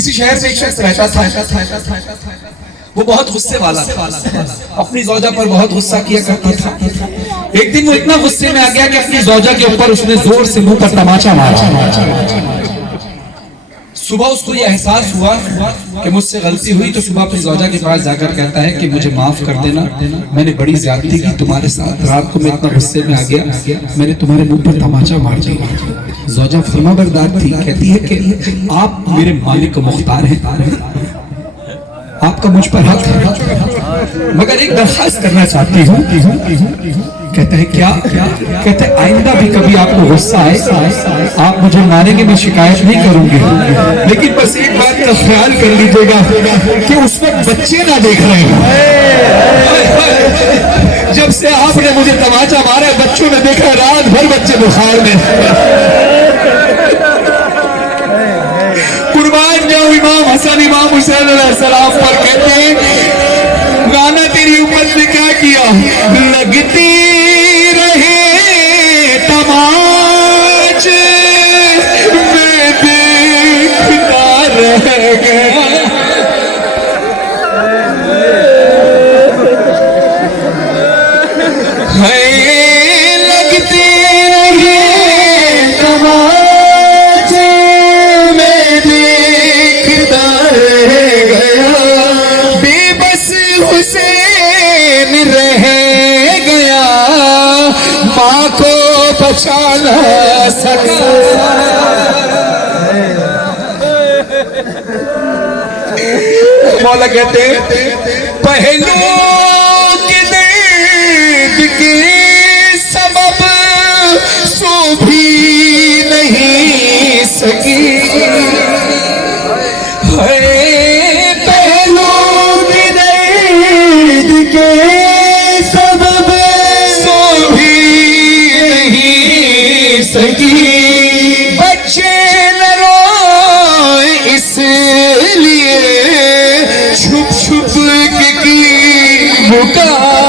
किसी शहर में एक शख्स रहता था, वो बहुत गुस्से वाला था, अपनी ज़ौजा पर बहुत गुस्सा किया करता था। एक दिन वो इतना गुस्से में आ गया कि अपनी ज़ौजा के ऊपर उसने जोर से मुंह पर तमाचा मारा। सुबह उसको ये एहसास हुआ कि मुझसे गलती हुई, तो सुबह अपनी ज़ौजा के पास जाकर कहता है कि मुझे माफ कर देना, मैंने बड़ी ज्यादती की तुम्हारे साथ, रात को मैं इतना गुस्से में आ गया, मैंने तुम्हारे मुंह पर तमाचा मार दिया। ज़ौजा फरमाबरदार थी, कहती है कि आप मेरे मालिक को मुख्तार हैं, आपका मुझ पर हक है, मगर एक दरखास्त करना चाहती हूँ। कहते हैं क्या? कहते हैं आइंदा भी कभी आपको गुस्सा आए, आप मुझे मारेंगे, मैं शिकायत नहीं करूंगी, लेकिन बस एक बात का ख्याल कर लीजिएगा कि उस वक्त बच्चे ना देख रहे हैं। जब से आपने मुझे तमाचा मारा, बच्चों ने देखा, रात भर बच्चे बुखार में। कुर्बान जाऊं इमाम हसन इमाम हुसैन अलैहिस्सलाम पर, कहते हैं गाना तेरी उम्मत ने क्या किया, लगती रहे तमाचे मैं देखता रह गया। लगती रहे तमाचे मैं देखता रह गया, बेबस हुसैन रह गया, माँ को बचा न सका। मौला कहते पहलू के दर्द के सबब सो भी नहीं सकी, पहलू के दर्द के सबब सो भी नहीं सकी, बच्चे न रोए इसलिए छुप छुप के की पुकार।